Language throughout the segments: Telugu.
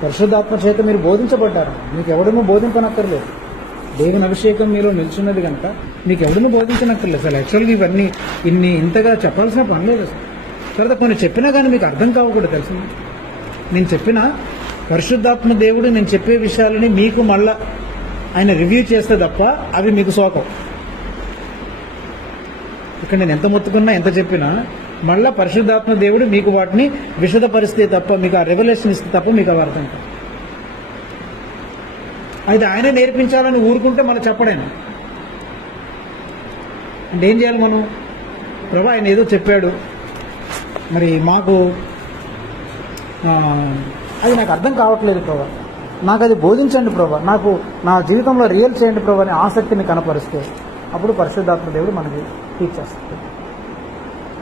పరిశుద్ధాత్మ చేత మీరు బోధించబడ్డారు. మీకు ఎవడనూ బోధింపనక్కర్లేదు. దేవుని అభిషేకం మీలో నిల్చున్నది కనుక మీకు ఎవడనూ బోధించనక్కర్లేదు. అసలు యాక్చువల్గా ఇవన్నీ ఇంతగా చెప్పాల్సిన పని లేదు అసలు. తర్వాత కొన్ని చెప్పినా కానీ మీకు అర్థం కావకూడదు. తెలుసు, నేను చెప్పిన పరిశుద్ధాత్మ దేవుడు నేను చెప్పే విషయాలని మీకు మళ్ళా ఆయన రివ్యూ చేస్తే తప్ప అవి మీకు సోకం. ఇక్కడ నేను ఎంత మొత్తుకున్నా ఎంత చెప్పినా మళ్ళా పరిశుద్ధాత్మ దేవుడు మీకు వాటిని విశదపరిస్తే తప్ప, మీకు ఆ రెవల్యూషన్ ఇస్తే తప్ప మీకు అవి అర్థం కాదు. అయితే ఆయనే నేర్పించాలని ఊరుకుంటే మళ్ళీ చెప్పడైనా అంటే ఏం చేయాలి మనం? ప్రభా ఆయన ఏదో చెప్పాడు, మరి మాకు అది నాకు అర్థం కావట్లేదు ప్రభా, నాకు అది బోధించండి ప్రభా, నాకు నా జీవితంలో రియల్ చేయండి ప్రభా అని ఆసక్తిని కనపరిస్తే అప్పుడు పరిశుద్ధాత్మ దేవుడు మనకి టీచ్ చేస్తాడు.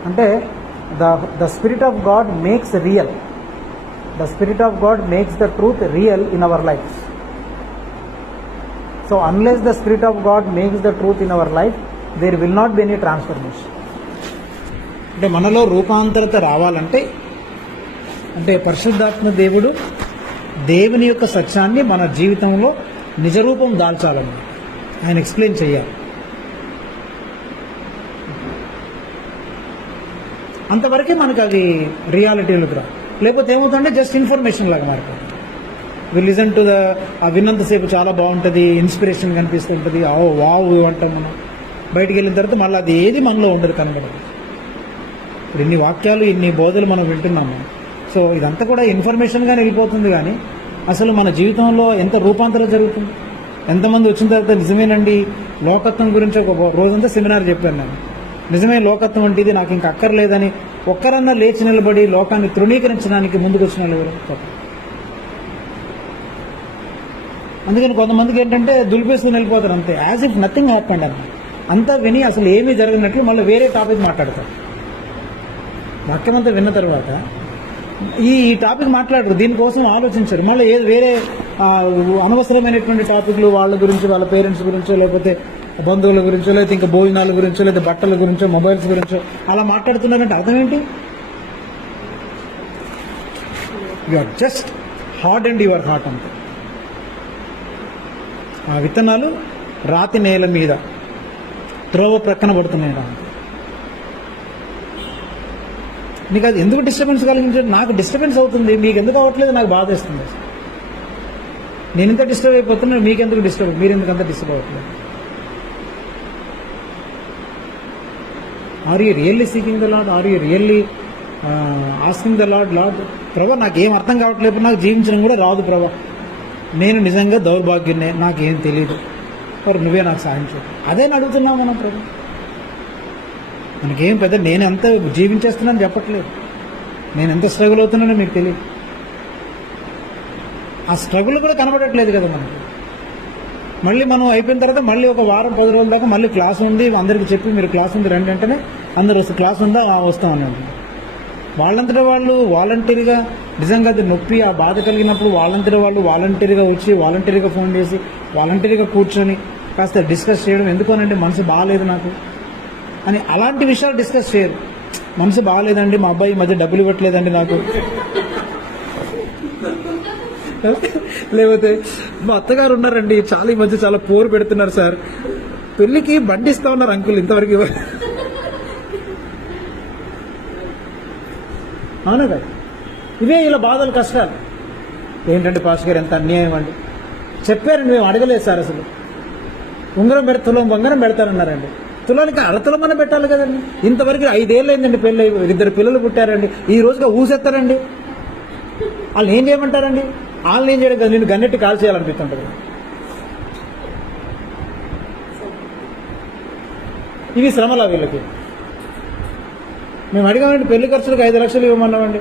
అంటే the spirit of God makes real, the spirit of God makes the truth real in our life. So unless the spirit of God makes the truth in our life, there will not be any transformation. అంటే మనలో రూపాంతరత రావాలంటే అంటే పరిశుద్ధాత్మ దేవుడు దేవుని యొక్క సత్యాన్ని మన జీవితంలో నిజరూపం దాల్చాలన్నమాట. ఆయన ఎక్స్ప్లెయిన్ చేయాలి. అంతవరకే మనకు అది రియాలిటీలోకి రా. లేకపోతే ఏమవుతుందంటే జస్ట్ ఇన్ఫర్మేషన్ లాగా మారిపోతుంది. వి లిజన్ టు విన్నంతసేపు చాలా బాగుంటుంది, ఇన్స్పిరేషన్ కనిపిస్తుంటుంది, వావ్ అంటాం మనం. బయటికి వెళ్ళిన తర్వాత మళ్ళీ అది ఏది మనలో ఉండదు, కనబడదు. ఇప్పుడు ఇన్ని వాక్యాలు ఇన్ని బోధలు మనం వింటున్నాము. సో ఇదంతా కూడా ఇన్ఫర్మేషన్గానే వెళ్ళిపోతుంది, కానీ అసలు మన జీవితంలో ఎంత రూపాంతరం జరుగుతుంది. ఎంతమంది వచ్చిన తర్వాత నిజమేనండి లోకత్వం గురించి ఒక రోజంతా సెమినార్ చెప్పాను నేను. నిజమే లోకత్వం అంటే ఇది నాకు ఇంకా అక్కర్లేదని ఒక్కరన్నా లేచి నిలబడి లోకాన్ని తృణీకరించడానికి ముందుకు వచ్చిన వాళ్ళు ఎవరు? అందుకని కొంతమందికి ఏంటంటే దులిపేసుకుని వెళ్ళిపోతారు అంతే, యాజ్ ఇఫ్ నథింగ్ హ్యాపెండ్ అన్న. అంతా విని అసలు ఏమీ జరిగినట్లు మళ్ళీ వేరే టాపిక్ మాట్లాడతారు. వాక్యమంతా విన్న తర్వాత ఈ టాపిక్ మాట్లాడరు, దీనికోసం ఆలోచించరు. మళ్ళీ వేరే అనవసరమైనటువంటి టాపిక్లు వాళ్ళ గురించి, వాళ్ళ పేరెంట్స్ గురించో, లేకపోతే బంధువుల గురించో, లేకపోతే ఇంకా భోజనాల గురించో, లేదా బట్టల గురించో, మొబైల్స్ గురించో అలా మాట్లాడుతున్నారంటే అర్థం ఏంటి? You are just hard and your heart అంతే. ఆ విత్తనాలు రాతి నేల మీద త్రోవ ప్రక్కన పడుతున్నాయి రా. మీకు అది ఎందుకు డిస్టర్బెన్స్ కలిగించండి? నాకు డిస్టర్బెన్స్ అవుతుంది, మీకు ఎందుకు అవ్వట్లేదు నాకు బాధ వేస్తుంది. నేను ఇంత డిస్టర్బ్ అయిపోతున్నా, మీకు ఎందుకు డిస్టర్బ్, మీరు ఎందుకు అంత డిస్టర్బ్ అవ్వట్లేదు? Are you really seeking the Lord? Are you really asking the Lord? Lord ప్రభా నాకేం అర్థం కావట్లేదు, నాకు జీవించడం కూడా రాదు ప్రభా, నేను నిజంగా దౌర్భాగ్యున్నే, నాకేం తెలియదు, మరి నువ్వే నాకు సాయం చేయి. అదే అడుగుతున్నాం మనం ప్రభా. మనకేం పెద్ద నేను ఎంత జీవించేస్తున్నాను చెప్పట్లేదు, నేను ఎంత స్ట్రగుల్ అవుతున్నానో మీకు తెలియదు. ఆ స్ట్రగుల్ కూడా కనబడట్లేదు కదా మనకి. మళ్ళీ మనం అయిపోయిన తర్వాత మళ్ళీ ఒక వారం 10 రోజుల దాకా మళ్ళీ క్లాస్ ఉంది, అందరికీ చెప్పి మీరు క్లాస్ ఉంది రండి అంటేనే అందరూ వస్తే క్లాస్ ఉందా వస్తామని వాళ్ళంతటా వాళ్ళు వాలంటీర్గా, నిజంగా అది నొప్పి ఆ బాధ కలిగినప్పుడు వాళ్ళంతటా వాళ్ళు వాలంటీర్గా వచ్చి, వాలంటీర్గా ఫోన్ చేసి, వాలంటీర్గా కూర్చొని కాస్త డిస్కస్ చేయడం. ఎందుకోనంటే మనసు బాగాలేదు నాకు అని అలాంటి విషయాలు డిస్కస్ చేయరు. మనసు బాగాలేదండి, మా అబ్బాయి ఈ మధ్య డబ్బులు ఇవ్వట్లేదండి నాకు, లేకపోతే మా అత్తగారు ఉన్నారండి చాలా ఈ మధ్య చాలా పోరు పెడుతున్నారు సార్, పెళ్లికి బండి ఇస్తా ఉన్నారు అంకుల్ ఇంతవరకు ఇవ్వ. అవునా కదా? ఇవే ఇలా బాధలు కష్టాలు. ఏంటంటే పాస్ గారు ఎంత అన్యాయం అండి, చెప్పారండి మేము అడగలేదు సార్, అసలు ఉంగరం తులం బంగారం పెడతారన్నారండి, తులానికి అరతులమన్న పెట్టాలి కదండి. ఇంతవరకు 5 ఏళ్ళు అయిందండి పెళ్ళి, 2 పిల్లలు పుట్టారండి, ఈ రోజుగా ఊసెత్తారండి. వాళ్ళు ఏం చేయమంటారండి? వాళ్ళని ఏం చేయడం కదా, నేను గన్నెట్టి కాల్ చేయాలనిపిస్తుంటుంది. ఇవి శ్రమలా వీళ్ళకి. మేము అడిగామండి పెళ్లి ఖర్చులకు 5 లక్షలు ఇవ్వమన్నామండి,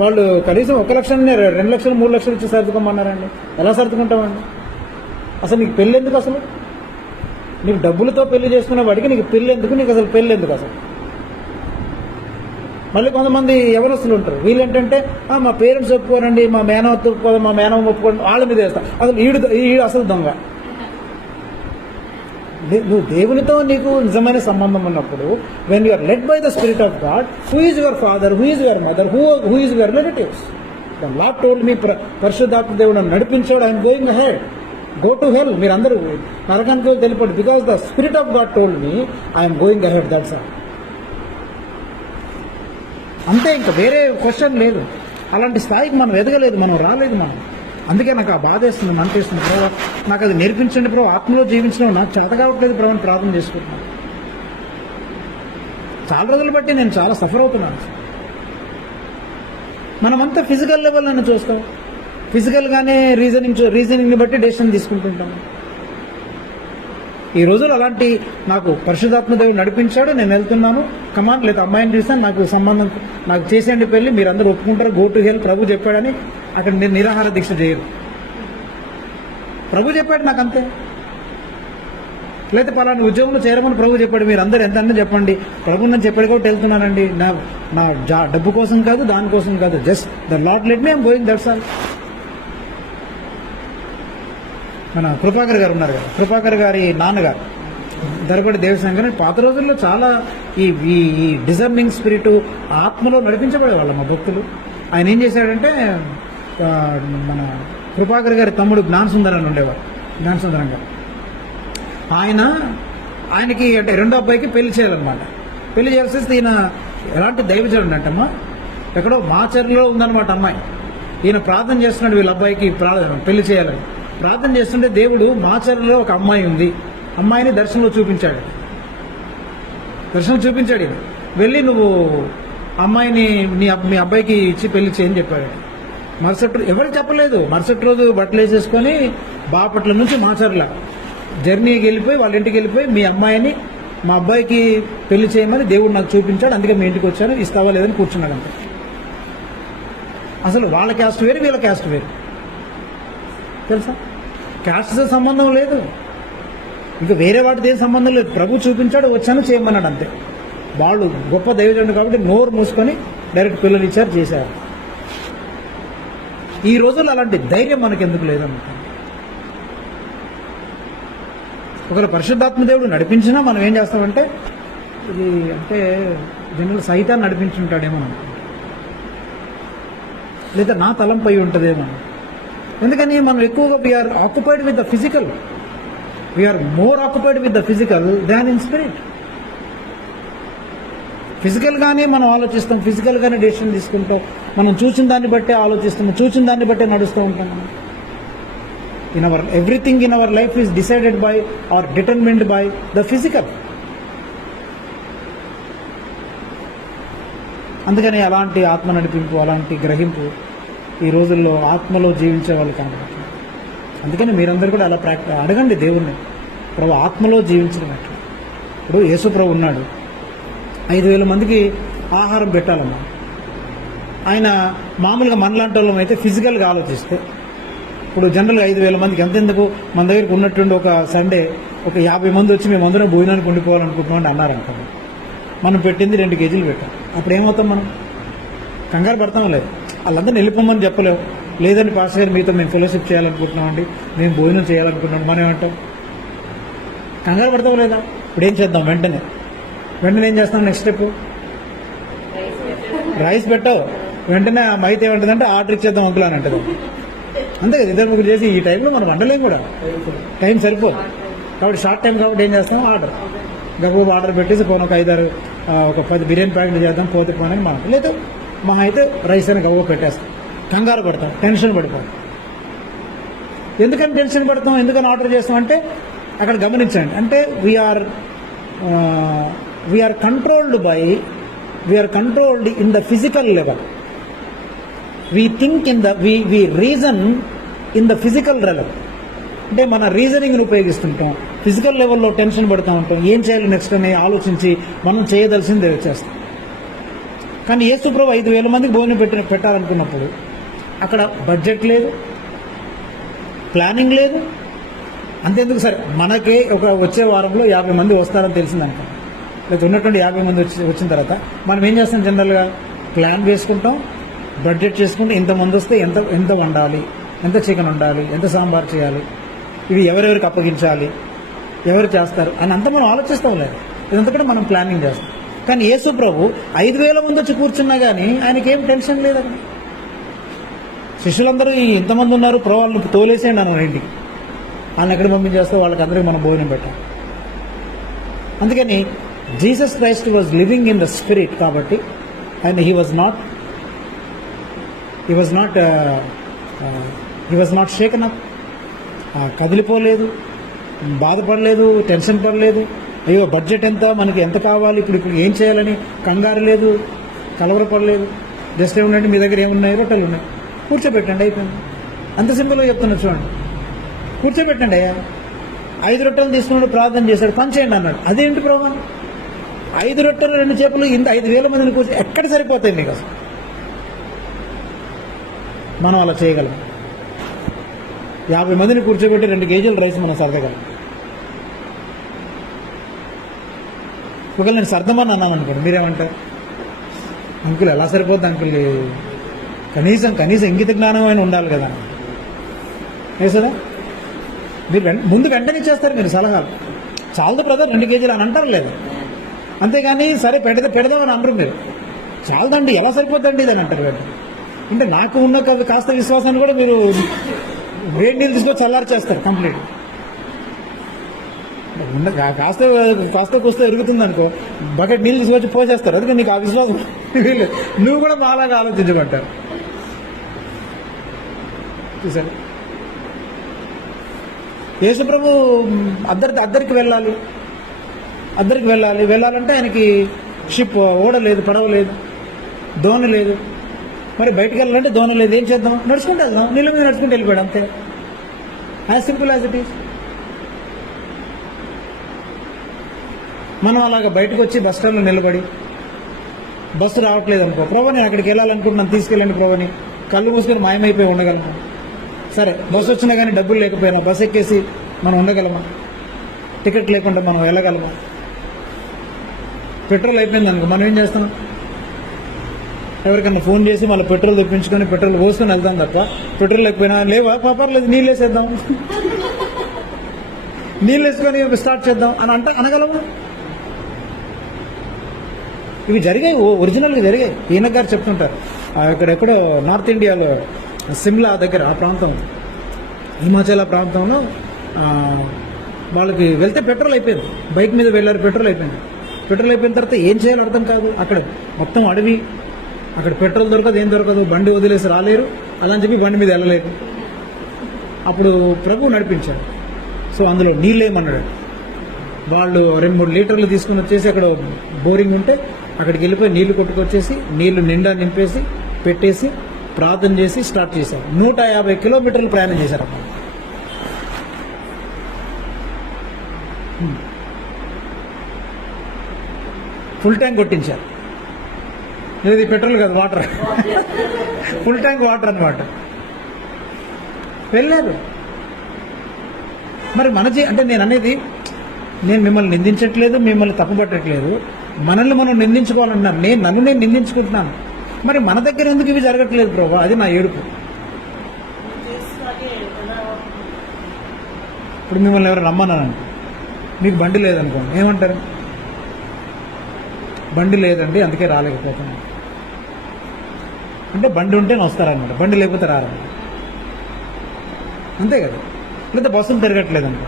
వాళ్ళు కనీసం 1 లక్షనే 2 లక్షలు 3 లక్షలు ఇచ్చి సర్దుకోమన్నారండి. ఎలా సర్దుకుంటామండి? అసలు నీకు పెళ్ళి ఎందుకు? అసలు నీకు డబ్బులతో పెళ్లి చేసుకునే వాడికి నీకు పెళ్ళి ఎందుకు? నీకు అసలు పెళ్ళి ఎందుకు అసలు? మళ్ళీ కొంతమంది ఎవరస్తులు ఉంటారు, వీళ్ళు ఏంటంటే మా పేరెంట్స్ ఒప్పుకోరండి, మా మేనవత్త ఒప్పుకోదు, మా మేనవ ఒప్పుకోండి, వాళ్ళ మీద వేస్తా. అసలు ఈడు అసలు దొంగ. నువ్వు దేవునితో నీకు నిజమైన సంబంధం ఉన్నప్పుడు, when you are led by the spirit of God, who is your father, who is your mother, who is your relatives, the Lord told me, పరిశుద్ధాత్మ దేవుడు నన్ను నడిపించాడు, I'm going ahead, go to hell, మీరు అందరూ నరకానికి తెలిపండి, because the spirit of God told me I'm going ahead, that's all. అంతే, ఇంకా వేరే క్వశ్చన్ లేదు. అలాంటి స్థాయికి మనం ఎదగలేదు, మనం రాలేదు మనం. అందుకే నాకు ఆ బాధ వేస్తుంది, అనిపిస్తుంది, ప్రభు నాకు అది నేర్పించండి ప్రభు, ఆత్మలో జీవించడం నాకు చేత కావట్లేదు ప్రభు అని ప్రార్థన చేసుకుంటున్నాను. చాలా రోజులు బట్టి నేను చాలా సఫర్ అవుతున్నాను. మనమంతా ఫిజికల్ లెవెల్లోనే చూస్తాం, ఫిజికల్గానే రీజనింగ్ని బట్టి డెసిషన్ తీసుకుంటుంటాం. ఈ రోజులు అలాంటి నాకు పరిశుద్ధాత్మ దేవుడు నడిపించాడు, నేను వెళ్తున్నాను, కమాండ్ లేదా అమ్మాయిని చూస్తాను, నాకు సంబంధం, నాకు చేసేయండి పెళ్ళి, మీరు అందరూ ఒప్పుకుంటారు, గో టు హెల్, ప్రభు చెప్పాడని అక్కడ నిరాహార దీక్ష చేయరు. ప్రభు చెప్పాడు నాకు అంతే. లేకపోతే పలానా ఉద్యోగంలో చేరమని ప్రభు చెప్పాడు, మీరు అందరూ ఎంత అన్నీ చెప్పండి, ప్రభు నన్ను చెప్పాడు కాబట్టి వెళ్తున్నానండి, నా డబ్బు కోసం కాదు, దానికోసం కాదు, just the lord let me, I'm going, that's all. మన కృపాకర్ గారు ఉన్నారు కదా, కృపాకర్ గారి నాన్నగారు దరపడి దేవశంకర్, పాత రోజుల్లో చాలా ఈ ఈ డిజర్నింగ్ స్పిరిట్ ఆత్మలో నడిపించబడేవాళ్ళ మా భక్తులు. ఆయన ఏం చేశాడంటే, మన కృపాకర్ గారి తమ్ముడు జ్ఞానసుందర్ అని ఉండేవాడు, జ్ఞానసుందరం గారు, ఆయనకి అంటే రెండో అబ్బాయికి పెళ్లి చేయాలన్నమాట. పెళ్లి చేస్తే ఈయన ఎలాంటి దైవజనుడు అంటమ్మా, ఎక్కడో మాచర్లో ఉందన్నమాట అమ్మాయి. ఈయన ప్రార్థన చేస్తున్నాడు వీళ్ళ అబ్బాయికి పెళ్లి చేయాలని. ప్రార్థన చేస్తుంటే దేవుడు మాచర్లో ఒక అమ్మాయి ఉంది, అమ్మాయిని దర్శనంలో చూపించాడు. ఈయన వెళ్ళి నువ్వు అమ్మాయిని మీ అబ్బాయికి ఇచ్చి పెళ్లి చేయని చెప్పాడు. మరుసటి రోజు ఎవరికి చెప్పలేదు, మరుసటి రోజు బట్టలు వేసేసుకొని బాపట్ల నుంచి మాచర్ల జర్నీకి వెళ్ళిపోయి వాళ్ళ ఇంటికి వెళ్ళిపోయి, మీ అమ్మాయిని మా అబ్బాయికి పెళ్లి చేయమని దేవుడు నాకు చూపించాడు, అందుకే మీ ఇంటికి వచ్చాను, ఇస్తావా లేదని కూర్చున్నాడు అంతే. అసలు వాళ్ళ క్యాస్ట్ వేరు, వీళ్ళ క్యాస్ట్ వేరు, తెలుసా? క్యాస్ట్తో సంబంధం లేదు, ఇంకా వేరే వాటితో ఏం సంబంధం లేదు. ప్రభు చూపించాడు, వచ్చాను, చేయమన్నాడు అంతే. వాళ్ళు గొప్ప దైవజనుడు కాబట్టి నోరు మూసుకొని డైరెక్ట్ పిల్లలు ఇచ్చారు, చేశారు. ఈ రోజుల్లో అలాంటి ధైర్యం మనకు ఎందుకు లేదన్నమాట. ఒకవేళ పరిశుద్ధాత్మ దేవుడు నడిపించినా మనం ఏం చేస్తామంటే, ఇది అంటే జనరల్ సైతాన్ని నడిపించుంటాడేమో, లేదా నా తలంపై ఉంటుందేమో. ఎందుకని మనం ఎక్కువగా we're occupied with the physical, we're more occupied with the physical than in spirit. ఫిజికల్గానే మనం ఆలోచిస్తాం, ఫిజికల్గానే డెసిషన్ తీసుకుంటాం, మనం చూసిన దాన్ని బట్టే ఆలోచిస్తాం, చూసిన దాన్ని బట్టే నడుస్తూ ఉంటాం. Everything in our life is decided by or determined by the physical. అందుకని అలాంటి ఆత్మ నడిపింపు, అలాంటి గ్రహింపు ఈ రోజుల్లో ఆత్మలో జీవించే వాళ్ళు కనబడుతుంది. అందుకని మీరందరూ కూడా అలా అడగండి దేవుణ్ణి, ప్రభు ఆత్మలో జీవించడం ఎట్లా. ఇప్పుడు యేసు ప్రభు ఉన్నాడు, 5,000 మందికి ఆహారం పెట్టాలన్నా, ఆయన మామూలుగా మనలాంటి వాళ్ళం అయితే ఫిజికల్గా ఆలోచిస్తే, ఇప్పుడు జనరల్గా 5,000 మందికి ఎంతెందుకు, మన దగ్గరికి ఉన్నట్టుండి ఒక సండే ఒక 50 మంది వచ్చి మేము అందరం భోజనానికి ఉండిపోవాలనుకుంటున్నాం అని అన్నారనుకోండి, మనం పెట్టింది 2 కేజీలు పెట్టాం, అప్పుడు ఏమవుతాం? మనం కంగారు పడతాం లేదు, వాళ్ళందరినీ వెళ్ళిపోమని చెప్పలేవు. లేదని పాస్టర్ గారు మీతో మేము ఫెలోషిప్ చేయాలనుకుంటున్నామండి, మేము భోజనం చేయాలనుకుంటున్నాం, మనం ఏమంటాం? కంగారు పడతాం లేదా? ఇప్పుడు ఏం చేద్దాం? వెంటనే ఏం చేస్తాం? నెక్స్ట్ స్టెప్ రైస్ పెట్టావు, వెంటనే ఆ మైతే ఏమంటుందంటే ఆర్డర్ ఇచ్చేద్దాం అంకుల్ అని అంటుంది. అంతే కదా, 2-3 చేసి ఈ టైంలో మనం వండలేం కూడా, టైం సరిపో కాబట్టి షార్ట్ టైం కాబట్టి ఏం చేస్తాం? ఆర్డర్ గబగబా ఆర్డర్ పెట్టేసి పోను ఒక 5-6 ఒక 10 బిర్యానీ ప్యాకెట్లు చేద్దాం, పోతే పోనని మాట లేదు. మా అయితే రైస్ అని గబగబా పెట్టేస్తాం, కంగారు పడతాం, టెన్షన్ పడిపోతాం. ఎందుకని టెన్షన్ పడతాం, ఎందుకని ఆర్డర్ చేస్తాం అంటే అక్కడ గమనించండి, అంటే we are controlled in the physical level. we think we reason in the physical realm. అంటే మన రీజనింగ్ని ఉపయోగిస్తుంటాం, ఫిజికల్ లెవెల్లో టెన్షన్ పడుతూ ఉంటాం, ఏం చేయాలి నెక్స్ట్ అని ఆలోచించి మనం చేయదలసింది చేస్తాం. కానీ యేసు ప్రభు 5,000 మందికి భోజనం పెట్టాలనుకున్నప్పుడు అక్కడ బడ్జెట్ లేదు, ప్లానింగ్ లేదు. అంతేందుకు సరే మనకే ఒక వచ్చే వారంలో 50 మంది వస్తారని తెలిసిందనుకో, లేదా ఉన్నటువంటి 50 మంది వచ్చిన తర్వాత మనం ఏం చేస్తాం? జనరల్గా ప్లాన్ వేసుకుంటాం, బడ్జెట్ చేసుకుంటే ఇంతమంది వస్తే ఎంత వండాలి, ఎంత చికెన్ వండాలి, ఎంత సాంబార్ చేయాలి, ఇవి ఎవరెవరికి అప్పగించాలి, ఎవరు చేస్తారు అని అంతా మనం ఆలోచిస్తాం లేదు, ఇదంతా కూడా మనం ప్లానింగ్ చేస్తాం. కానీ యేసు ప్రభు 5,000 మంది వచ్చి కూర్చున్నా కానీ ఆయనకేం టెన్షన్ లేదు. శిష్యులందరూ ఇంతమంది ఉన్నారు, వాళ్ళని తోలేసేయండి అన్న ఇంటికి. వాళ్ళని ఎక్కడ పంపించేస్తే వాళ్ళకి అందరికీ మనం భోజనం పెట్టాం. అందుకని Jesus Christ was living in the spirit కాబట్టి, and he was not shaken up. కదిలిపోలేదు, బాధపడలేదు, టెన్షన్ పడలేదు. అయ్యో బడ్జెట్ ఎంత, మనకి ఎంత కావాలి, ఇప్పుడు ఏం చేయాలని కంగారు లేదు, కలవరపడలేదు. జస్ట్ ఏముందంటే మీ దగ్గర ఏమున్నాయి, రొట్టెలు ఉన్నాయి, కూర్చోబెట్టండి, అయిపోయింది. అంత సింపుల్గా చెప్తున్నా చూడండి. కూర్చోబెట్టండి అయ్యా. 5 రొట్టెలు తీసుకున్నాడు, ప్రార్థన చేశాడు, పని చేయండి అన్నాడు. అదేంటి ప్రభావం? 5 రొట్టెలు 2 చేపలు ఇంత 5,000 మందిని కూర్చో ఎక్కడ సరిపోతాయి మీకు అసలు? మనం అలా చేయగలం. 50 మందిని కూర్చోబెట్టి 2 కేజీల రైస్ మనం సర్దగలం. ఒకవేళ నేను సర్దమని అన్నాను అనుకోండి, మీరేమంటారు? అంకుల్ ఎలా సరిపోద్ది అంకుల్, కనీసం ఇంగిత జ్ఞానం అయినా ఉండాలి కదా. వేసదా? మీరు ముందు వెంటనే ఇచ్చేస్తారు మీరు సలహాలు. చాలదు బ్రదర్ 2 కేజీలు అని అంటారు లేదు. అంతేగాని సరే పెడదామని అనరు మీరు. చాలదండి, ఎలా సరిపోద్దండి ఇది అని అంటారు వెంటనే. అంటే నాకు ఉన్న కాస్త విశ్వాసాన్ని కూడా మీరు వేడి నీళ్ళు తీసుకొని చల్లారి చేస్తారు కంప్లీట్. కాస్త కూస్త ఎరుగుతుంది అనుకో, బకెట్ నీళ్ళు తీసుకొచ్చి పోసేస్తారు. అందుకే నీకు ఆ విశ్వాసం వీళ్ళు నువ్వు కూడా బాగా ఆలోచించమంటారు. చూసారు, యేసుప్రభు అద్దరికి వెళ్ళాలంటే ఆయనకి షిప్, ఓడ లేదు, పడవ లేదు, దోణి లేదు. మరి బయటకు వెళ్ళాలంటే దోణి లేదు, ఏం చేద్దాం? నడుచుకుంటూ వెళ్దాం, నీళ్ళ మీద నడుచుకుంటూ వెళ్ళిపోయాడు, అంతే. As simple as it is. మనం అలాగ బయటకు వచ్చి బస్ స్టాండ్లో నిలబడి బస్సు రావట్లేదు అనుకో, ప్రభు నేను అక్కడికి వెళ్ళాలనుకుంటున్నాను, తీసుకెళ్ళండి ప్రభుని, కళ్ళు మూసుకొని మాయమైపోయి ఉండగలమా? సరే, బస్సు వచ్చినా కానీ డబ్బులు లేకపోయినా బస్సు ఎక్కేసి మనం ఉండగలమా? టికెట్ లేకుండా మనం వెళ్ళగలమా? పెట్రోల్ అయిపోయింది అనుకో, మనం ఏం చేస్తున్నాం? ఎవరికన్నా ఫోన్ చేసి మళ్ళీ పెట్రోల్ తెప్పించుకొని పెట్రోల్ పోసుకొని వెళ్తాం తప్ప, పెట్రోల్ లేకపోయినా లేవా పర్లేదు నీళ్ళు వేసేద్దాం, నీళ్ళు వేసుకొని స్టార్ట్ చేద్దాం అని అనగలమా? ఇవి జరిగాయి, ఒరిజినల్గా జరిగాయి. ఈయన గారు చెప్తుంటారు, ఇక్కడెక్కడో నార్త్ ఇండియాలో సిమ్లా దగ్గర ఆ ప్రాంతం, హిమాచల్ ప్రాంతంలో వాళ్ళకి వెళ్తే పెట్రోల్ అయిపోయింది. బైక్ మీద వెళ్ళారు, పెట్రోల్ అయిపోయింది. పెట్రోల్ అయిపోయిన తర్వాత ఏం చేయాలో అర్థం కాదు. అక్కడ మొత్తం అడవి, అక్కడ పెట్రోల్ దొరకదు, ఏం దొరకదు, బండి వదిలేసి రాలేరు, అలా అని చెప్పి బండి మీద వెళ్ళలేరు. అప్పుడు ప్రభు నడిపించారు. సో అందులో నీళ్ళేమన్నాడు, వాళ్ళు 2-3 లీటర్లు తీసుకుని వచ్చేసి అక్కడ బోరింగ్ ఉంటే అక్కడికి వెళ్ళిపోయి నీళ్లు కొట్టుకొచ్చేసి నీళ్లు నిండా నింపేసి పెట్టేసి ప్రార్థన చేసి స్టార్ట్ చేశారు. 150 కిలోమీటర్లు ప్రయాణం చేశారు అప్పుడు. ఫుల్ ట్యాంక్ కొట్టించారు. ఇది పెట్రోల్ కాదు, వాటర్, ఫుల్ ట్యాంక్ వాటర్ అన్నమాట. వెళ్ళారు. మరి అంటే నేను అనేది, నేను మిమ్మల్ని నిందించట్లేదు, మిమ్మల్ని తప్పుపట్టట్లేదు, మనల్ని మనం నిందించుకోవాలన్నారు. నన్ను నేను నిందించుకుంటున్నాను. మరి మన దగ్గర ఎందుకు ఇవి జరగట్లేదు ప్రభు? అది నా ఏడుపు. ఇప్పుడు మిమ్మల్ని ఎవరు రమ్మన్నాను, మీకు బండి లేదనుకోండి, ఏమంటారు? బండి లేదండి అందుకే రాలేకపోతున్నాను అంటే, బండి ఉంటే వస్తారనమాట, బండి లేకపోతే రారు, అంతే కదా. లేదా బస్సులు తిరగట్లేదు అనుకో,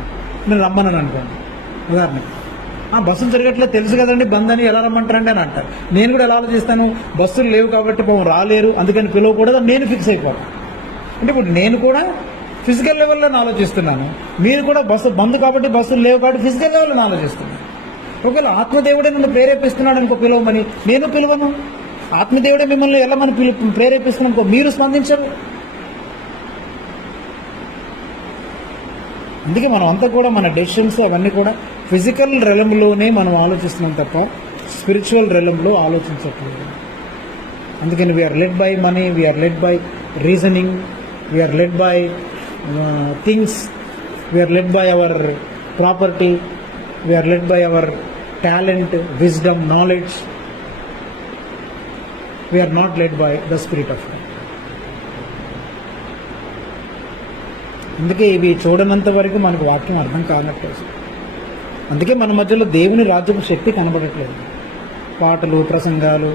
నేను రమ్మన్నాను అనుకోండి ఉదాహరణకి, బస్సులు తిరగట్లేదు తెలుసు కదండి, బంద్ అని ఎలా రమ్మంటారండి అని అంటారు. నేను కూడా ఎలా ఆలోచిస్తాను, బస్సులు లేవు కాబట్టి రాలేరు అందుకని పిలవకూడదు నేను ఫిక్స్ అయిపోతాను. అంటే ఇప్పుడు నేను కూడా ఫిజికల్ లెవెల్లో ఆలోచిస్తున్నాను, మీరు కూడా బంద్ కాబట్టి బస్సులు లేవు కాబట్టి ఫిజికల్ లెవెల్లో ఆలోచిస్తున్నాను. ఒకవేళ ఆత్మదేవుడే నన్ను ప్రేరేపిస్తున్నాడు అనుకో పిలవమని, నేను పిలవను. ఆత్మదేవుడే మిమ్మల్ని వెళ్ళమని ప్రేరేపిస్తున్నాను అనుకో, మీరు స్పందించరు. అందుకే మనం అంతా కూడా మన డెసిషన్స్ అవన్నీ కూడా ఫిజికల్ రెలంలోనే మనం ఆలోచిస్తున్నాం తప్ప స్పిరిచువల్ రెలంలో ఆలోచించట్లేదు. అందుకని we are led by money, we are led by reasoning, we are led by things, we are led by our property, we are led by our talent, wisdom, knowledge. We are not led by the spirit of God. అందుకే ఇవి చూడనంత వరకు మనకు వాక్యం అర్థం కానట్లేదు. అందుకే మన మధ్యలో దేవుని రాజ్యపు శక్తి కనబడట్లేదు. పాటలు, ప్రసంగాలు,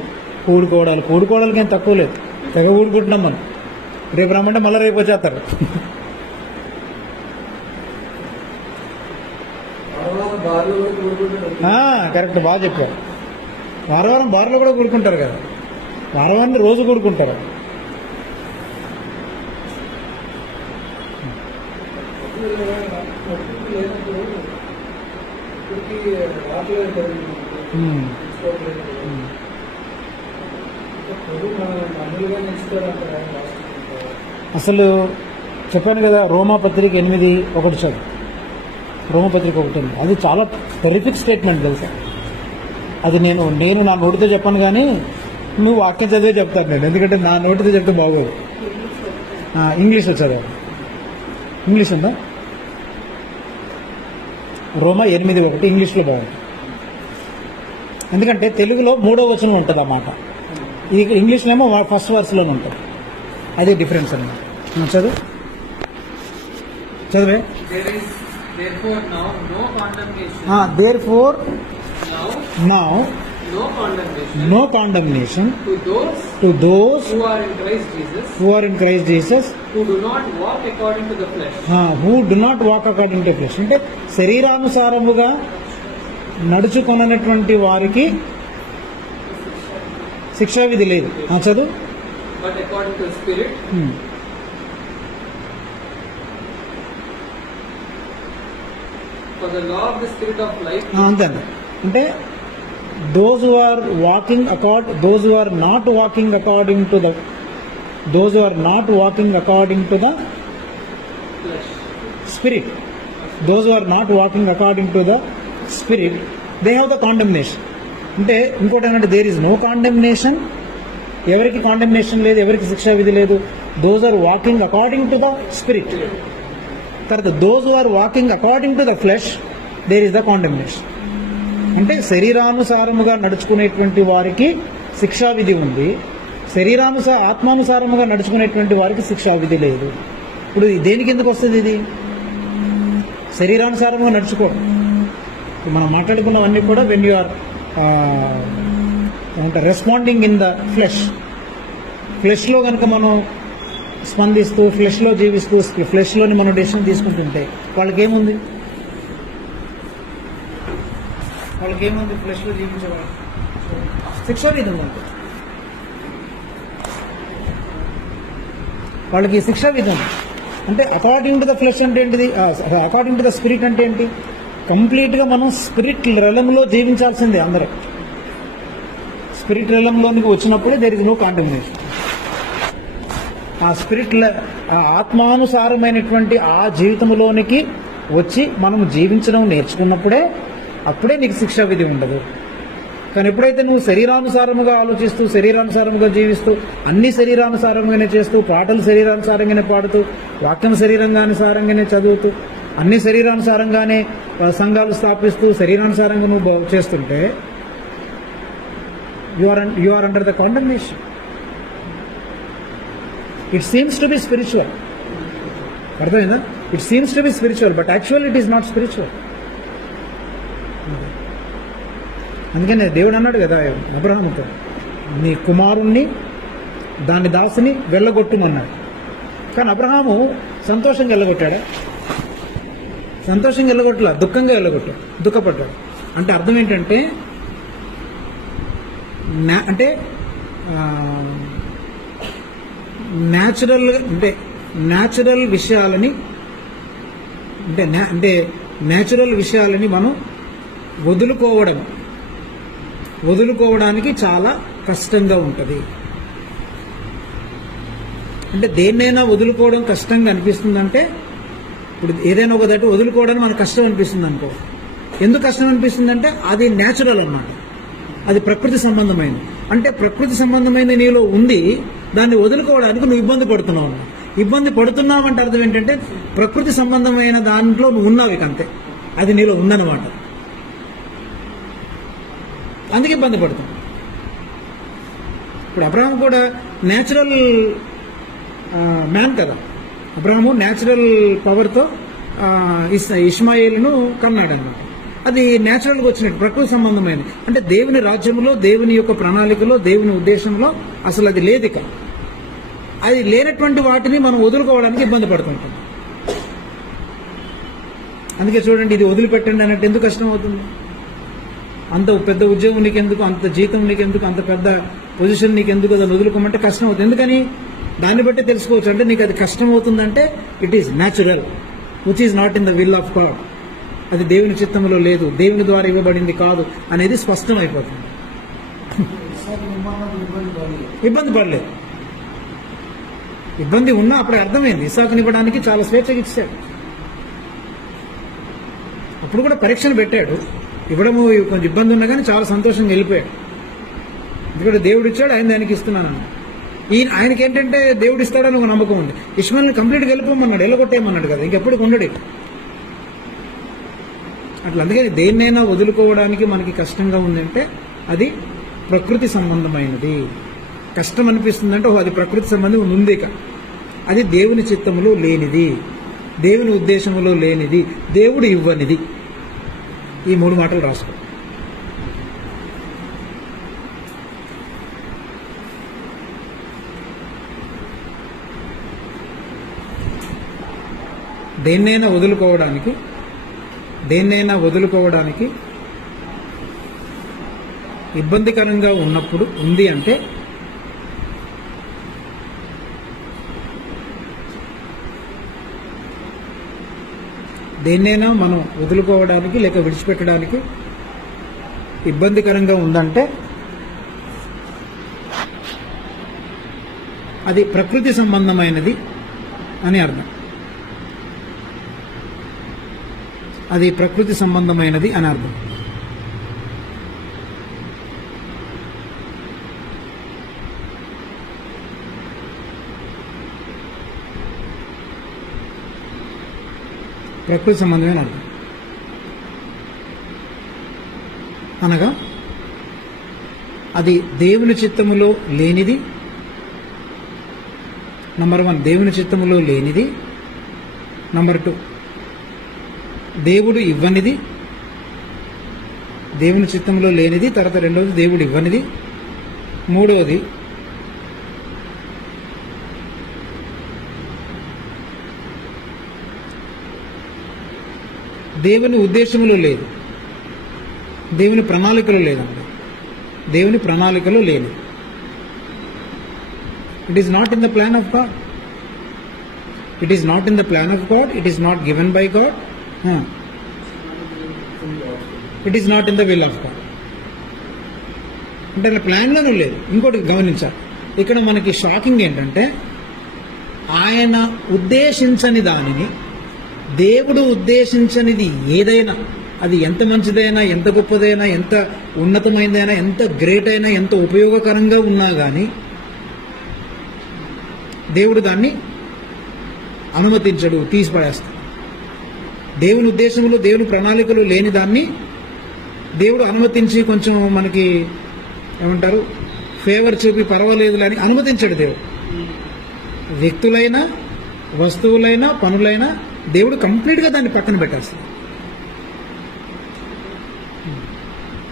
కూడుకోవడాలకి ఏం తక్కువ లేదు, తెగ ఊడుకుంటున్నాం మనం. రేపు రమ్మంటే మళ్ళీ రేపు వచ్చేస్తారు. కరెక్ట్, బాగా చెప్పారు. వారం బార్లో కూడా కూడుకుంటారు కదా, వారాన్ని రోజు కూడుకుంటారు. అసలు చెప్పాను కదా, రోమాపత్రిక 8:1 చదువు. రోమపత్రిక 1 అది చాలా టెరిఫిక్ స్టేట్మెంట్ తెలుసా. అది నేను నా నోటితో చెప్పాను, కానీ నువ్వు వాక్యం చదివే చెప్తాను నేను, ఎందుకంటే నా నోటితో చెప్తే బాగోదు. ఇంగ్లీష్లో చదవ. ఇంగ్లీష్ ఉందా? రోమా 8:1 ఇంగ్లీష్లో బాగుంది, ఎందుకంటే తెలుగులో 3వ వచనం ఉంటుంది అన్నమాట, ఈ ఇంగ్లీష్లో ఏమో ఫస్ట్ వర్స్లోనే ఉంటుంది. అదే డిఫరెన్స్ అన్నమాట. చదువు చదివే. Therefore now no condemnation. Therefore now no no condemnation. condemnation To those who are in Christ Jesus. Who are in Christ Jesus. Who do not walk according to the flesh. Who do not walk according to the flesh. అంటే శరీరానుసారముగా నడుచుకొనటువంటి వారికి శిక్షా విధి లేదు. చదువు. But according to the Spirit. For the law of the Spirit of life. అంతే. అంటే those who are not walking according to the Flesh. Spirit. Those who are not walking according to the Spirit, they have the condemnation. అంటే ఇంకోటి ఏంటంటే there is no condemnation. ఎవరికి కాండెమ్నేషన్ లేదు, ఎవరికి శిక్షా విధి లేదు. Those are walking according to the spirit. తర్వాత those who are walking according to the flesh, there is the condemnation. అంటే శరీరానుసారముగా నడుచుకునేటువంటి వారికి శిక్షా విధి ఉంది, ఆత్మానుసారముగా నడుచుకునేటువంటి వారికి శిక్షా విధి లేదు. ఇప్పుడు దేనికి ఎందుకు వస్తుంది ఇది? శరీరానుసారంగా నడుచుకోవడం. మనం మాట్లాడుకున్నవన్నీ కూడా when you are responding in the ఫ్లెష్లో కనుక మనం స్పందిస్తూ, ఫ్లెష్లో జీవిస్తూ, ఫ్లెష్లోని మనం డెసిషన్ తీసుకుంటుంటే వాళ్ళకేముంది? ఫ్లెష్లో జీవించేవాళ్ళు శిక్షా విధి ఉంది, వాళ్ళకి శిక్షా విధి ఉంది. అంటే అకార్డింగ్ టు ద ఫ్లెష్ అంటే ఏంటిది? అకార్డింగ్ టు ద స్పిరిట్ అంటే ఏంటి? కంప్లీట్గా మనం స్పిరిట్ రెలంలో జీవించాల్సిందే. అందరూ స్పిరిట్ రెలంలోనికి వచ్చినప్పుడే దేర్ ఇస్ నో కాండెమ్నేషన్. ఆ స్పిరిట్ ఆత్మానుసారమైనటువంటి ఆ జీవితంలోనికి వచ్చి మనం జీవించడం నేర్చుకున్నప్పుడే, అప్పుడే నీకు శిక్షా విధి ఉండదు. కానీ ఎప్పుడైతే నువ్వు శరీరానుసారముగా ఆలోచిస్తూ, శరీరానుసారముగా జీవిస్తూ, అన్ని శరీరానుసారంగానే చేస్తూ, పాటలు శరీరానుసారంగానే పాడుతూ, వాక్యం శరీరానుసారంగానే చదువుతూ, అన్ని శరీరానుసారంగానే సంఘాలు స్థాపిస్తూ, శరీరానుసారంగా నువ్వు చేస్తుంటే you are under the condemnation. It seems to be spiritual. అర్థమైందా? It seems to be spiritual, but actually it is not spiritual. అందుకనే దేవుడు అన్నాడు కదా అబ్రహాముతో, నీ కుమారుణ్ణి దాని దాసుని వెళ్ళగొట్టుమన్నాడు. కానీ అబ్రహాము సంతోషంగా వెళ్ళగొట్టాడా? సంతోషంగా వెళ్ళగొట్టలా, దుఃఖంగా వెళ్ళగొట్టాడు, దుఃఖపడ్డాడు. అంటే అర్థం ఏంటంటే, న్యాచురల్ విషయాలని మనం వదులుకోవడానికి చాలా కష్టంగా ఉంటుంది. అంటే దేన్నైనా వదులుకోవడం కష్టంగా అనిపిస్తుందంటే, ఇప్పుడు ఏదైనా ఒక దట్టు వదులుకోవడానికి మనకు కష్టం అనిపిస్తుంది అనుకో. ఎందుకు కష్టం అనిపిస్తుందంటే అది న్యాచురల్ అన్నమాట, అది ప్రకృతి సంబంధమైనది. అంటే ప్రకృతి సంబంధమైన నీలో ఉంది, దాన్ని వదులుకోవడానికి నువ్వు ఇబ్బంది పడుతున్నావు. ఇబ్బంది పడుతున్నావు అంటే అర్థం ఏంటంటే ప్రకృతి సంబంధమైన దాంట్లో నువ్వు ఉన్నావు, ఇక అంతే, అది నీలో ఉందన్నమాట. అందుకే ఇబ్బంది పడుతుంది. ఇప్పుడు అబ్రహాం కూడా న్యాచురల్ మ్యాన్ కదా. అబ్రహాము న్యాచురల్ పవర్తో ఇష్మాయేలును కన్నాడు అన్నమాట. అది న్యాచురల్గా వచ్చినట్టు, ప్రకృతి సంబంధమైనది. అంటే దేవుని రాజ్యంలో, దేవుని యొక్క ప్రణాళికలో, దేవుని ఉద్దేశంలో అసలు అది లేదు. ఇక అది లేనటువంటి వాటిని మనం వదులుకోవడానికి ఇబ్బంది పడుతుంటాం. అందుకే చూడండి, ఇది వదిలిపెట్టండి అన్నట్టు ఎందుకు కష్టం అవుతుంది? అంత పెద్ద ఉద్యోగం నీకెందుకు, అంత జీతం నీకెందుకు, అంత పెద్ద పొజిషన్ నీకెందుకు, దాన్ని వదులుకోమంటే కష్టం అవుతుంది. ఎందుకని? దాన్ని బట్టి తెలుసుకోవచ్చు. అంటే నీకు అది కష్టం అవుతుందంటే it is natural, which is not in the will of God. అది దేవుని చిత్తంలో లేదు, దేవుని ద్వారా ఇవ్వబడింది కాదు అనేది స్పష్టం అయిపోతుంది. ఇబ్బంది పడలేదు. ఇబ్బంది ఉన్నా అప్పుడు అర్థమైంది. ఇస్సాకుని ఇవ్వడానికి చాలా స్వేచ్ఛగా ఇచ్చాడు. ఇప్పుడు కూడా పరీక్షను పెట్టాడు. ఇవ్వడము కొంచెం ఇబ్బంది ఉన్నా కానీ చాలా సంతోషంగా వెళ్ళిపోయాడు. ఎందుకంటే దేవుడు ఇచ్చాడు, ఆయన దానికి ఇస్తున్నాను. ఆయనకి ఏంటంటే దేవుడు ఇస్తాడని ఒక నమ్మకం ఉంది. ఇష్మాయిల్ని కంప్లీట్గా వెళ్ళిపోమన్నాడు, వెళ్ళగొట్టేయమన్నాడు కదా, ఇంకెప్పుడు ఉండడు. అట్లా అందుకని దేన్నైనా వదులుకోవడానికి మనకి కష్టంగా ఉందంటే అది ప్రకృతి సంబంధమైనది. కష్టం అనిపిస్తుందంటే అది ప్రకృతి సంబంధం ఉంది. అది దేవుని చిత్తములో లేనిది, దేవుని ఉద్దేశంలో లేనిది, దేవుడు ఇవ్వనిది. ఈ 3 మాటలు రాసుకో. దేన్నైనా వదులుకోవడానికి ఇబ్బందికరంగా ఉన్నప్పుడు ఉంది అంటే దేన్నైనా మనం వదులుకోవడానికి లేక విడిచిపెట్టడానికి ఇబ్బందికరంగా ఉందంటే అది ప్రకృతి సంబంధమైనది అని అర్థం. అది ప్రకృతి సంబంధమైనది అని అర్థం. ప్రకృతి సంబంధమైన అర్థం అనగా అది దేవుని చిత్తములో లేనిది. నంబర్ 1 దేవుని చిత్తములో లేనిది. నంబర్ 2 దేవుడు ఇవ్వనిది. దేవుని చిత్తంలో లేనిది. తర్వాత రెండవది దేవుడు ఇవ్వనిది. మూడవది దేవుని ఉద్దేశంలో లేదు, దేవుని ప్రణాళికలో లేదండి. దేవుని ప్రణాళికలో లేదు. It is not in the plan of God. It is not in the plan of God. It is not given by God. It is not in the will of God. అంటే అలా ప్లాన్లోనూ లేదు. ఇంకోటి గమనించాలి, ఇక్కడ మనకి షాకింగ్ ఏంటంటే ఆయన ఉద్దేశించని దానిని, దేవుడు ఉద్దేశించనిది ఏదైనా, అది ఎంత మంచిదైనా, ఎంత గొప్పదైనా, ఎంత ఉన్నతమైనదైనా, ఎంత గ్రేట్ అయినా, ఎంత ఉపయోగకరంగా ఉన్నా కానీ దేవుడు దాన్ని అనుమతించడు, తీసిపడేస్తాడు. దేవుని ఉద్దేశంలో, దేవుని ప్రణాళికలు లేని దాన్ని దేవుడు అనుమతించి కొంచెం మనకి ఏమంటారు ఫేవర్ చూపి పర్వాలేదు అని అనుమతించడు దేవుడు. వ్యక్తులైనా, వస్తువులైనా, పనులైనా దేవుడు కంప్లీట్గా దాన్ని పక్కన పెట్టేస్తాడు.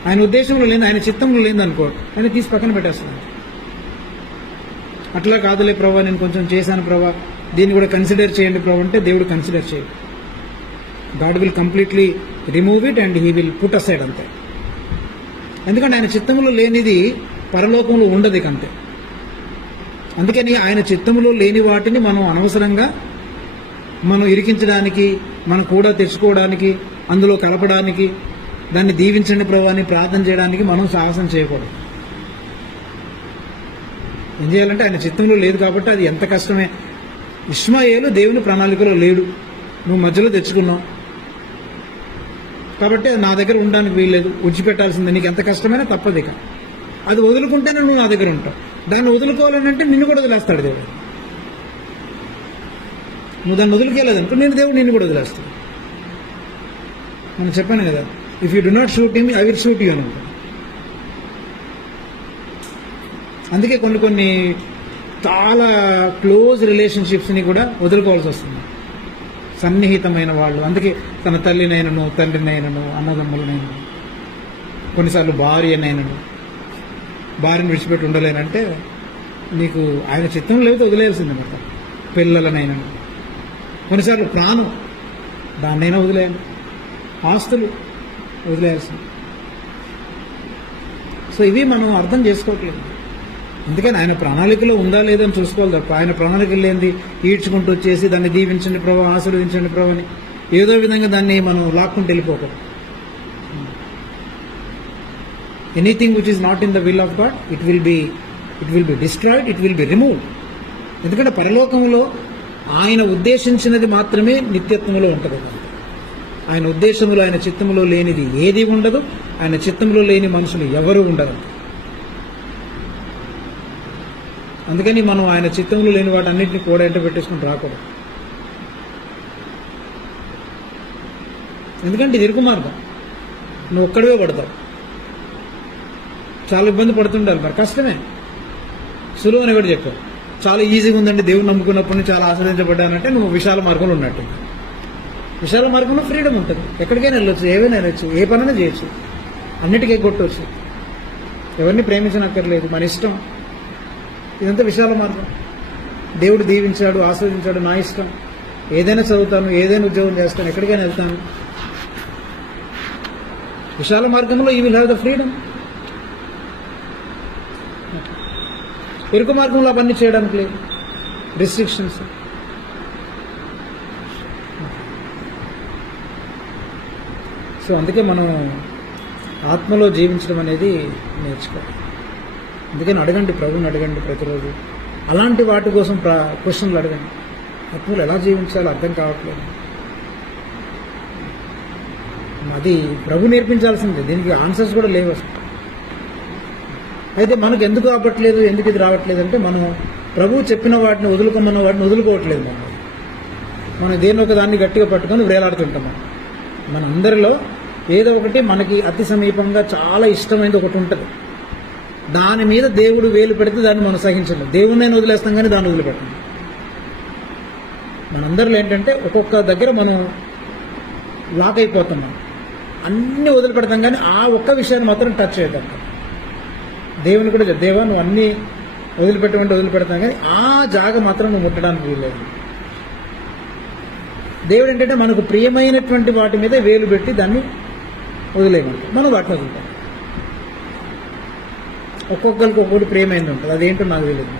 ఆయన ఉద్దేశంలో లేదు, ఆయన చిత్తంలో లేదనుకో, ఆయన తీసి పక్కన పెట్టేస్తాడు. అట్లా కాదులే ప్రభా, నేను కొంచెం చేశాను ప్రభా, దీన్ని కూడా కన్సిడర్ చేయండి ప్రభా అంటే దేవుడు కన్సిడర్ చేయడు. God will completely remove it and he will put aside అంతే. ఎందుకంటే ఆయన చిత్తంలో లేనిది పరలోకంలో ఉండదు అంతే. అందుకని ఆయన చిత్తంలో లేని వాటిని మనం అనవసరంగా మనం ఇరికించడానికి, మనం కూడా తెచ్చుకోవడానికి, అందులో కలపడానికి, దాన్ని దీవించండి ప్రభు అని ప్రార్థన చేయడానికి మనం సాహసం చేయకూడదు. ఏం చేయాలంటే ఆయన చిత్తంలో లేదు కాబట్టి అది ఎంత కష్టమే. ఇష్మాయేలు దేవుని ప్రణాళికలో లేడు, నువ్వు మధ్యలో తెచ్చుకున్నావు కాబట్టి నా దగ్గర ఉండడానికి వీల్లేదు, విడిచిపెట్టాల్సిందే. నీకు ఎంత కష్టమైనా తప్పదు. ఇక అది వదులుకుంటేనే నువ్వు నా దగ్గర ఉంటావు. దాన్ని వదులుకోవాలంటే నిన్ను కూడా వదిలేస్తాడు దేవుడు. నువ్వు దాన్ని వదిలికెళ్ళదనుకో, దేవుడు నిన్ను కూడా వదిలేస్తాడు. మనం చెప్పాను కదా, if you do not shoot him I will shoot you అని ఉంటాడు. అందుకే కొన్ని చాలా క్లోజ్ రిలేషన్షిప్స్ని కూడా వదులుకోవాల్సి వస్తుంది, సన్నిహితమైన వాళ్ళు. అందుకే తన తల్లినైనను, తండ్రినైనను, అన్నదమ్ములనైనను, కొన్నిసార్లు భార్యనైనను, భార్యను విడిచిపెట్టి ఉండలేనంటే నీకు ఆయన చిత్తం లేకపోతే వదిలేయాల్సిందే మొత్తం. పిల్లలనైనా, కొన్నిసార్లు ప్రాణం దాన్నైనా వదిలేయాలి, ఆస్తులు వదిలేయాల్సింది. సో ఇవి మనం అర్థం చేసుకోవట్లేదు. అందుకని ఆయన ప్రణాళికలో ఉందా లేదని చూసుకోవాలి తప్ప ఆయన ప్రణాళికలు లేనిది ఈడ్చుకుంటూ వచ్చేసి దాన్ని దీవించండి ప్రభు, ఆశీర్వదించండి ప్రభు అని ఏదో విధంగా దాన్ని మనం లాక్కుంటూ వెళ్ళిపోకూడదు. Anything which is not in the will of God it will be destroyed, it will be remove. ఎందుకంటే పరలోకంలో ఆయన ఉద్దేశించినది మాత్రమే నిత్యత్వంలో ఉంటుంది. ఆయన ఉద్దేశంలో, ఆయన చిత్తంలో లేనిది ఏది ఉండదు. ఆయన చిత్తంలో లేని మనుషులు ఎవరు ఉండరు. అందుకని మనం ఆయన చిత్తంలో లేని వాటన్నిటిని కూడా ఎంట పెట్టేసుకుని రాకూడదు. ఎందుకంటే ఇది ఇరుకు మార్గం, నువ్వు ఒక్కడివే పడతావు. చాలా ఇబ్బంది పడుతుండాలి, మరి కష్టమే. సులువు అని కూడా చెప్పావు. చాలా ఈజీగా ఉందండి, దేవుడు నమ్ముకున్నప్పుడు నుంచి చాలా ఆశ్రయించబడ్డానంటే నువ్వు విశాల మార్గంలో ఉన్నట్టు. విశాల మార్గంలో ఫ్రీడమ్ ఉంటుంది, ఎక్కడికైనా వెళ్ళొచ్చు, ఏవైనా వెళ్ళొచ్చు, ఏ పనైనా చేయొచ్చు, అన్నిటికీ కొట్టవచ్చు, ఎవరిని ప్రేమించనక్కర్లేదు, మన ఇష్టం. ఇదంతా విశాల మార్గం. దేవుడు దీవించాడు, ఆస్వాదించాడు, నా ఇష్టం, ఏదైనా చదువుతాను, ఏదైనా ఉద్యోగం చేస్తాను, ఎక్కడికైనా వెళ్తాను. విశాల మార్గంలో you will have the freedom. ఇరుకు మార్గంలో అవన్నీ చేయడానికి లేదు, రిస్ట్రిక్షన్స్. సో అందుకే మనం ఆత్మలో జీవించడం అనేది నేర్చుకోవాలి. అందుకని అడగండి, ప్రభువుని అడగండి ప్రతిరోజు. అలాంటి వాటి కోసం క్వశ్చన్లు అడగండి. ఆత్మలో ఎలా జీవించాలో అర్థం కావట్లేదు, అది ప్రభు నేర్పించాల్సిందే. దీనికి ఆన్సర్స్ కూడా లేవు అసలు. అయితే మనకు ఎందుకు అవ్వట్లేదు, ఎందుకు ఇది రావట్లేదు అంటే మనం ప్రభువు చెప్పిన వాటిని వదులుకోమన్న వాటిని వదులుకోవట్లేదు. మనం దేని ఒక దాన్ని గట్టిగా పట్టుకొని వేలాడుతుంటాం. మన అందరిలో ఏదో ఒకటి మనకి అతి సమీపంగా చాలా ఇష్టమైనది ఒకటి ఉంటుంది. దాని మీద దేవుడు వేలు పెడితే దాన్ని మనం సహించలేం. దేవుడిని వదిలేస్తాం కానీ దాన్ని వదిలిపెట్టాం. మనందరిలో ఏంటంటే ఒక్కొక్క దగ్గర మనం లాక్ అయిపోతాం. మనం అన్నీ వదిలిపెడతాం కానీ ఆ ఒక్క విషయాన్ని మాత్రం టచ్ చేద్దాం. దేవుని కూడా దేవా నువ్వు అన్నీ వదిలిపెట్టమంటే వదిలిపెడతాం కానీ ఆ జాగ మాత్రం నువ్వు ముట్టడానికి వీల్లేదు. దేవుడు ఏంటంటే మనకు ప్రియమైనటువంటి వాటి మీద వేలు పెట్టి దాన్ని వదిలేయమంటాం, మనం వాటిని వదులుతాం. ఒక్కొక్కరికి ఒక్కొక్కటి ప్రియమైనది ఉంటుంది, అదేంటో నాకు తెలియదు.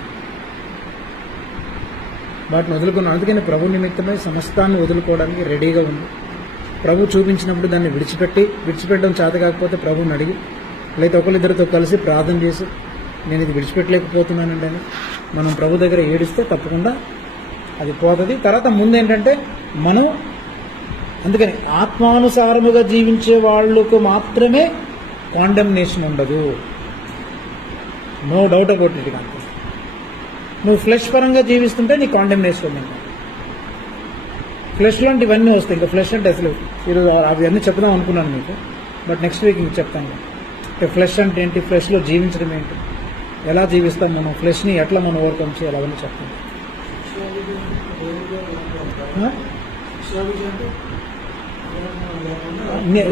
వాటిని వదులుకున్నాం. అందుకని ప్రభు నిమిత్తమై సమస్తాన్ని వదులుకోవడానికి రెడీగా ఉంది. ప్రభు చూపించినప్పుడు దాన్ని విడిచిపెట్టడం చేత కాకపోతే ప్రభుని అడిగి, లేదా ఒకరిద్దరితో కలిసి ప్రార్థన చేసి నేను ఇది విడిచిపెట్టలేకపోతున్నానండి అని మనం ప్రభు దగ్గర ఏడిస్తే తప్పకుండా అది పోతుంది. తర్వాత ముందు ఏంటంటే మనం అందుకని ఆత్మానుసారముగా జీవించే వాళ్ళకు మాత్రమే కాండెమ్నేషన్ ఉండదు. No doubt about it. కాదు, నువ్వు ఫ్లెష్ పరంగా జీవిస్తుంటే నీ కాండెమ్నేషన్ ఉంది. ఫ్లెష్ లాంటి ఇవన్నీ వస్తాయి. ఇంకా ఫ్లెష్ అంటే అసలు ఈరోజు అవన్నీ చెప్దాం అనుకున్నాను మీకు, బట్ నెక్స్ట్ వీక్ ఇంక చెప్తాను. అంటే ఫ్లెష్ అంటే ఏంటి, ఫ్లెష్లో జీవించడం ఏంటి, ఎలా జీవిస్తాం మనం, ఫ్లెష్ని ఎట్లా మనం ఓవర్కమ్ చేయాలి, అవన్నీ చెప్తాను.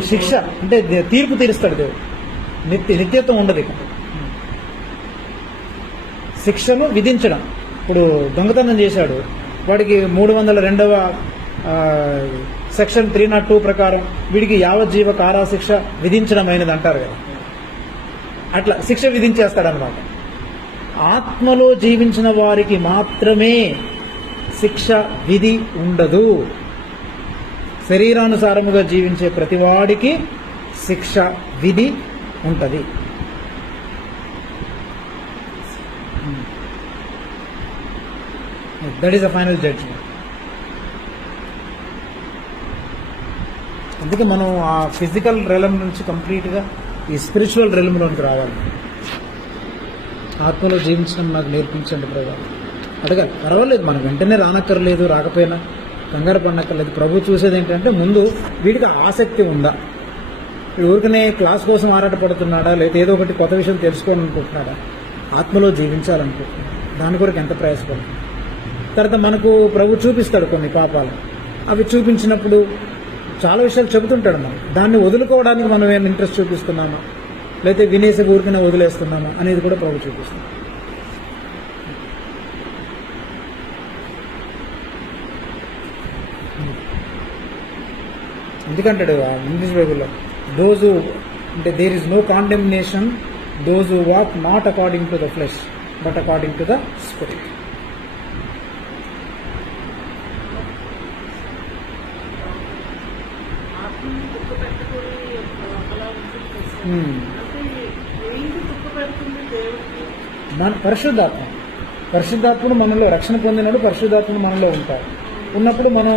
శిక్ష అంటే తీర్పు తీరుస్తాడు దేవుడు. నిత్యత్వం ఉండదు. ఇక శిక్షను విధించడం. ఇప్పుడు దొంగతనం చేశాడు, వాడికి 302వ సెక్షన్ 302 ప్రకారం వీడికి యావజ్జీవ కారాశిక్ష విధించడమైనది అంటారు కదా, అట్లా శిక్ష విధించేస్తాడనమాట. ఆత్మలో జీవించిన వారికి మాత్రమే శిక్ష విధి ఉండదు. శరీరానుసారముగా జీవించే ప్రతివాడికి శిక్ష విధి ఉంటుంది. That is the final judgement. అందుకే మనం ఆ ఫిజికల్ రెలమ్ నుంచి కంప్లీట్గా ఈ స్పిరిచువల్ రెలమ్లోనికి రావాలి. ఆత్మలో జీవించడం నాకు నేర్పించండి ప్రభు అడగాలి. పర్వాలేదు, మనం వెంటనే రానక్కర్లేదు, రాకపోయినా కంగారు పడనక్కర్లేదు. ప్రభు చూసేది ఏంటంటే ముందు వీడికి ఆసక్తి ఉందా, ఊరికనే క్లాస్ కోసం ఆరాటపడుతున్నాడా, లేదా ఏదో ఒకటి కొత్త విషయం తెలుసుకోవాలనుకుంటున్నాడా, ఆత్మలో జీవించాలనుకుంటున్నాడా, దాని కొరకు ఎంత ప్రయాసపడుతుంది. తర్వాత మనకు ప్రభు చూపిస్తాడు కొన్ని పాపాలు. అవి చూపించినప్పుడు చాలా విషయాలు చెబుతుంటాడు. మనం దాన్ని వదులుకోవడానికి మనం ఏమైనా ఇంట్రెస్ట్ చూపిస్తున్నామా, లేకపోతే వినేసి ఊరికనే వదిలేస్తున్నామా అనేది కూడా ప్రభు చూపిస్తాం. ఎందుకంటాడు ఇంగ్లీష్ బైబుల్లో దోజ్ అంటే there is no condemnation those who walk not according to the flesh but according to the spirit. ఆత్మని దుఃఖ పెట్టకూడదు అలా ఉంటుంది. అంటే ఏంటి దుఃఖ పెడుతుంది దేవుడికి? మన పరిశుద్ధాత్ముడు మనలో రక్షణ పొందినప్పుడు పరిశుద్ధాత్ముడు మనలో ఉంటారు. ఉన్నప్పుడు మనం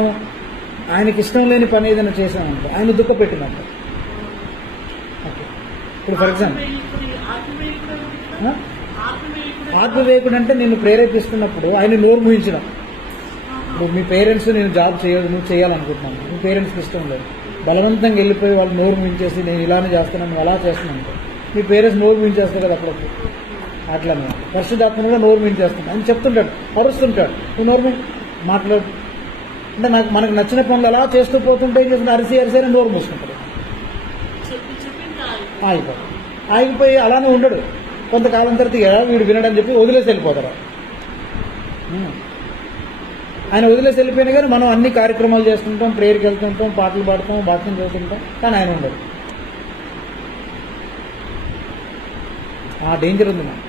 ఆయనకి ఇష్టం లేని పని ఏదైనా చేసామంటే ఆయన దుఃఖ పెట్టినట్టు. ఓకే, ఇప్పుడు ఫర్ ఎగ్జాంపుల్ ఆత్మవేకుడు అంటే నిన్ను ప్రేరేపిస్తున్నప్పుడు ఆయన నోరు ముయించడం. ఇప్పుడు మీ పేరెంట్స్ నేను జాబ్ చేయదు నువ్వు చేయాలనుకుంటున్నాను, మీ పేరెంట్స్కి ఇష్టం లేదు, బలవంతంగా వెళ్ళిపోయి వాళ్ళు నోరు ముయించేసి నేను ఇలానే చేస్తున్నాను నువ్వు అలా చేస్తున్నాను, మీ పేరెంట్స్ నోరు ముయించేస్తారు కదా అప్పుడప్పుడు. అట్లనే పరిశుద్ధాత్మగా నోరు మించేస్తాడు. ఆయన చెప్తుంటాడు, అరుస్తుంటాడు, నువ్వు నోరు మాట్లాడు అంటే మనకు నచ్చిన పనులు అలా చేస్తూ పోతుంటే ఏం చేస్తుంది, అరిసి అని నోరు మూసుకుంటాడు, ఆగిపోయి అలానే ఉండడు. కొంతకాలం తర్వాత ఎలా వీడు వినడని చెప్పి వదిలేసి వెళ్ళిపోతాడు. ఆయన వదిలేసి వెళ్ళిపోయినా కానీ మనం అన్ని కార్యక్రమాలు చేస్తుంటాం, ప్రేయర్కి వెళ్తుంటాం, పాటలు పాడుతాం, బాత్రూమ్ చదువుతుంటాం, కానీ ఆయన ఉండడు. ఆ డేంజర్ ఉంది మనం.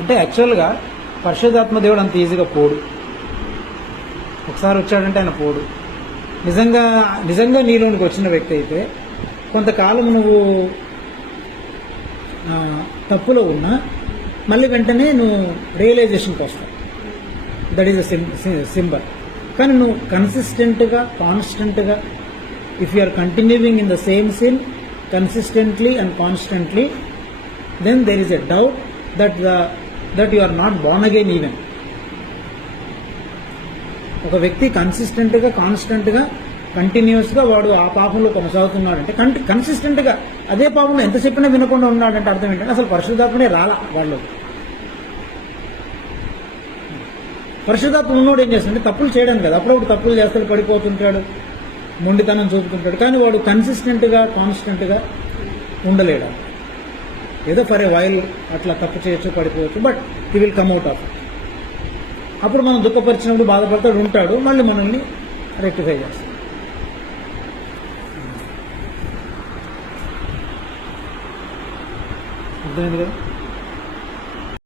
అంటే యాక్చువల్గా పరిశుద్ధాత్మ దేవుడు అంత ఈజీగా పోడు. ఒకసారి వచ్చాడంటే ఆయన పోడు. నిజంగా నీలోనికి వచ్చిన వ్యక్తి అయితే కొంతకాలం నువ్వు తప్పులో ఉన్నా మళ్ళీ వెంటనే నువ్వు రియలైజేషన్కి వస్తావు. That is a symbol. కానీ నువ్వు కన్సిస్టెంట్గా కాన్స్టెంట్గా if you are continuing in the same sin consistently and constantly then there is a doubt that you are not born again even. ఒక వ్యక్తి కన్సిస్టెంట్గా కాన్స్టెంట్గా కంటిన్యూస్గా వాడు ఆ పాపంలో కొనసాగుతున్నాడంటే కన్సిస్టెంట్గా అదే పాపంలో ఎంత చెప్పినా వినకుండా ఉన్నాడంటే అర్థం ఏంటంటే అసలు పరిశుద్ధాత్మనే రాలా వాళ్ళు. పరిశుద్ధాత్మ ఉన్నోడు ఏం చేస్తాడంటే తప్పులు చేయడం కదా, అప్పుడప్పుడు తప్పులు చేస్తాడు, పడిపోతుంటాడు, మొండితనం చూపుతుంటాడు, కానీ వాడు కన్సిస్టెంట్గా కాన్స్టెంట్గా ఉండలేడు. ఏదో ఫర్ ఏ వైల్ అట్లా తప్పు చేయొచ్చు, పడిపోవచ్చు, but he will come out of. అప్పుడు మనం దుఃఖపరిచినప్పుడు బాధపడతాడు, ఉంటాడు, మళ్ళీ మనల్ని రెక్టిఫై చేస్తాడు. అర్థమైంది కదా.